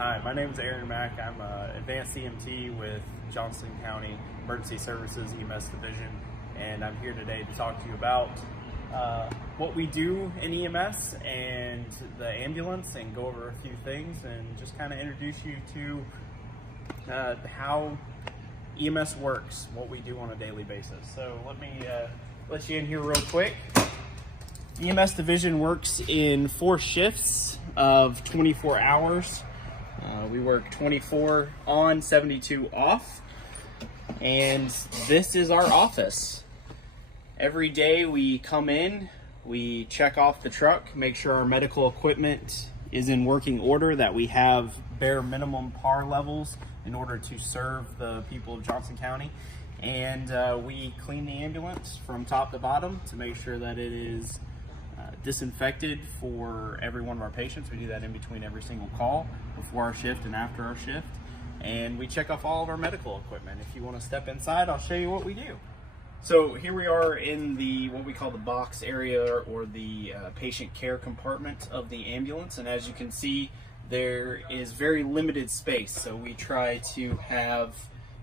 Hi, my name is Aaron Mack. I'm an advanced EMT with Johnson County Emergency Services EMS Division, and I'm here today to talk to you about what we do in EMS and the ambulance, and go over a few things and just kind of introduce you to how EMS works, what we do on a daily basis. So let me let you in here real quick. EMS division works in 4 shifts of 24 hours. We work 24 on, 72 off, and this is our office. Every day we come in, we check off the truck, make sure our medical equipment is in working order, that we have bare minimum par levels in order to serve the people of Johnson County, and we clean the ambulance from top to bottom to make sure that it is disinfected for every one of our patients. We do that in between every single call, before our shift and after our shift, and we check off all of our medical equipment. If you want to step inside, I'll show you what we do. So here we are in the what we call the box area, or the patient care compartment of the ambulance, and as you can see, there is very limited space, so we try to have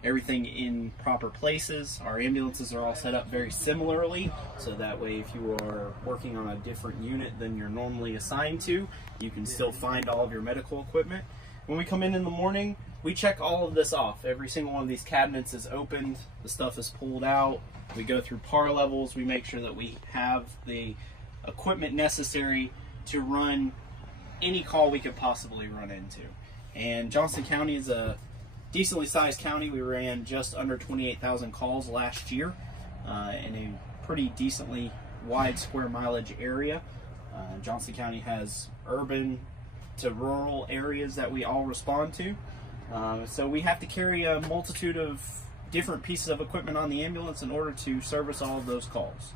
everything in proper places. Our ambulances are all set up very similarly, so that way if you are working on a different unit than you're normally assigned to, you can still find all of your medical equipment. When we come in the morning, we check all of this off. Every single one of these cabinets is opened, the stuff is pulled out, we go through par levels, we make sure that we have the equipment necessary to run any call we could possibly run into. And Johnson County is a decently sized county. We ran just under 28,000 calls last year in a pretty decently wide square mileage area. Johnson County has urban to rural areas that we all respond to. So we have to carry a multitude of different pieces of equipment on the ambulance in order to service all of those calls.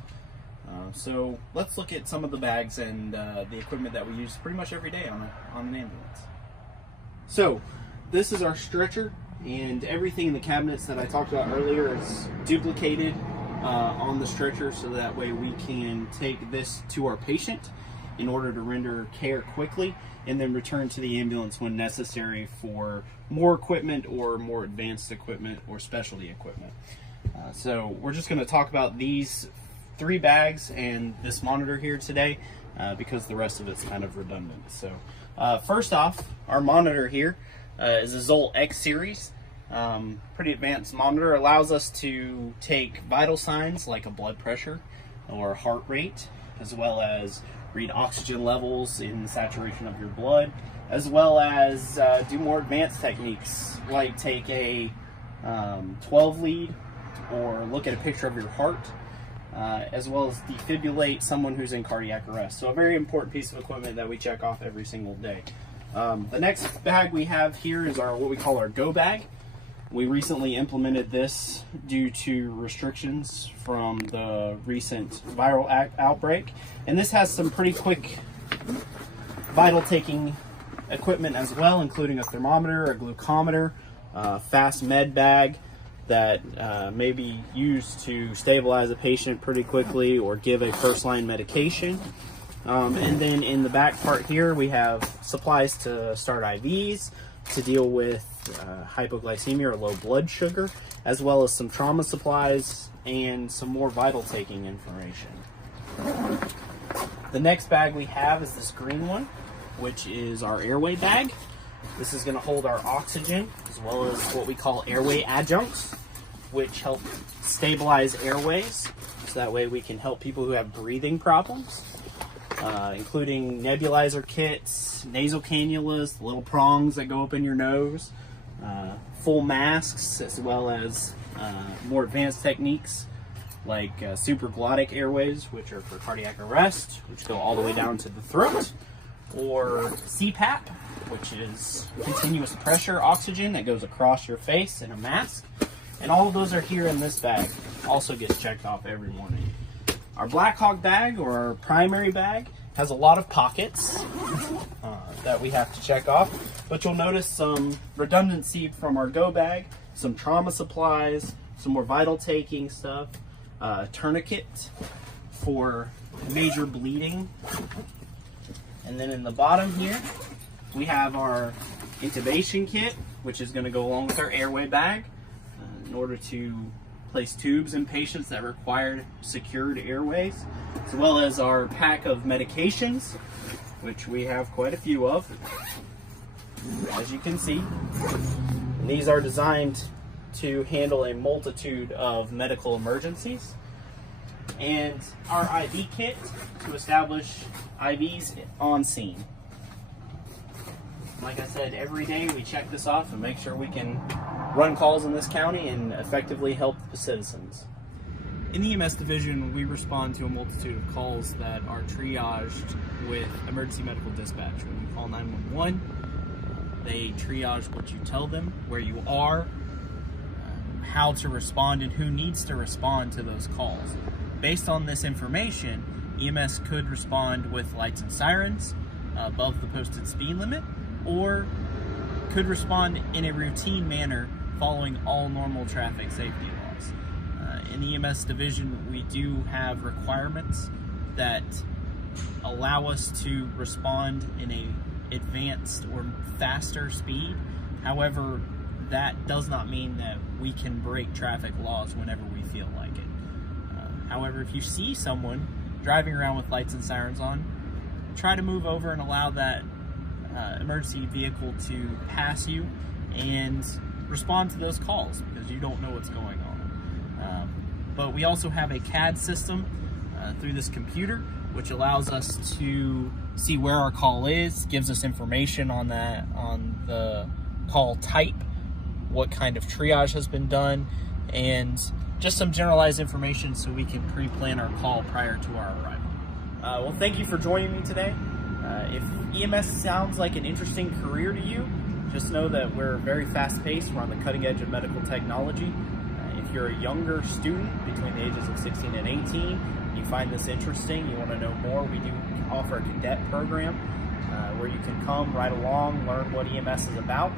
So let's look at some of the bags and the equipment that we use pretty much every day on an ambulance. So this is our stretcher, and everything in the cabinets that I talked about earlier is duplicated on the stretcher, so that way we can take this to our patient in order to render care quickly, and then return to the ambulance when necessary for more equipment or more advanced equipment or specialty equipment. So we're just going to talk about these 3 bags and this monitor here today, because the rest of it's kind of redundant. So first off, our monitor here is a Zoll X series. Pretty advanced monitor. Allows us to take vital signs like a blood pressure or heart rate, as well as read oxygen levels in the saturation of your blood, as well as do more advanced techniques like take a 12 lead or look at a picture of your heart, as well as defibrillate someone who's in cardiac arrest. So a very important piece of equipment that we check off every single day. The next bag we have here is what we call our go bag. We recently implemented this due to restrictions from the recent viral outbreak, and this has some pretty quick vital taking equipment as well, including a thermometer, a glucometer, fast med bag that may be used to stabilize a patient pretty quickly or give a first line medication. And then in the back part here, we have supplies to start IVs, to deal with hypoglycemia or low blood sugar, as well as some trauma supplies and some more vital taking information. The next bag we have is this green one, which is our airway bag. This is going to hold our oxygen, as well as what we call airway adjuncts, which help stabilize airways, so that way we can help people who have breathing problems. Including nebulizer kits, nasal cannulas, the little prongs that go up in your nose, full masks, as well as more advanced techniques like supraglottic airways, which are for cardiac arrest, which go all the way down to the throat, or CPAP, which is continuous pressure oxygen that goes across your face in a mask. And all of those are here in this bag. Also gets checked off every morning. Our Black Hawk bag, or our primary bag, has a lot of pockets that we have to check off, but you'll notice some redundancy from our go bag, some trauma supplies, some more vital taking stuff, tourniquet for major bleeding, and then in the bottom here we have our Intubation Kit, which is going to go along with our airway bag in order to place tubes in patients that require secured airways, as well as our pack of medications, which we have quite a few of, as you can see. And these are designed to handle a multitude of medical emergencies. And our IV kit to establish IVs on scene. Like I said, every day we check this off and make sure we can run calls in this county and effectively help the citizens. In the EMS division, we respond to a multitude of calls that are triaged with emergency medical dispatch. When you call 911, they triage what you tell them, where you are, how to respond, and who needs to respond to those calls. Based on this information, EMS could respond with lights and sirens above the posted speed limit, or could respond in a routine manner following all normal traffic safety laws. In the EMS division, we do have requirements that allow us to respond in a advanced or faster speed. However, that does not mean that we can break traffic laws whenever we feel like it. However, if you see someone driving around with lights and sirens on, try to move over and allow that emergency vehicle to pass you and respond to those calls, because you don't know what's going on. But we also have a CAD system through this computer, which allows us to see where our call is, gives us information on that, on the call type, what kind of triage has been done, and just some generalized information so we can pre-plan our call prior to our arrival. Well, thank you for joining me today. If EMS sounds like an interesting career to you, just know that we're very fast-paced. We're on the cutting edge of medical technology. If you're a younger student between the ages of 16 and 18, you find this interesting, you want to know more, we do offer a cadet program where you can come right along, learn what EMS is about.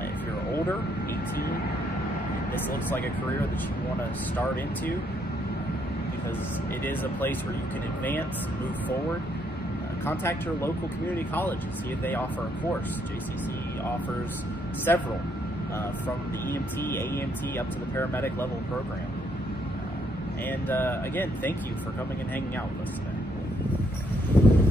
If you're older, 18, this looks like a career that you want to start into, because it is a place where you can advance, move forward. Contact your local community college and see if they offer a course. JCC offers several, from the EMT, AEMT, up to the paramedic level program. Again, thank you for coming and hanging out with us today.